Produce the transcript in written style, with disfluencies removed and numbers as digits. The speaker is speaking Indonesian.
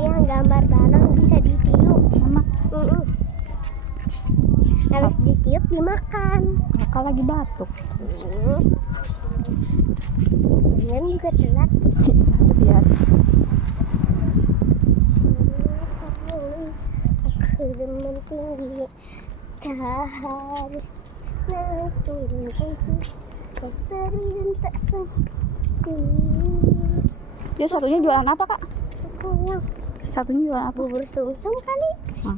yang gambar barang bisa ditiup. Mama, Habis ditiup dimakan. kakak lagi batuk. Kalian juga telat. Lihat. Aku demam tinggi, tak harus naik turun tensi, kau beri dan tak sempit. Dia satunya jualan apa, Kak? Aku yang Satunya jualan apa? bubur sumsum kali.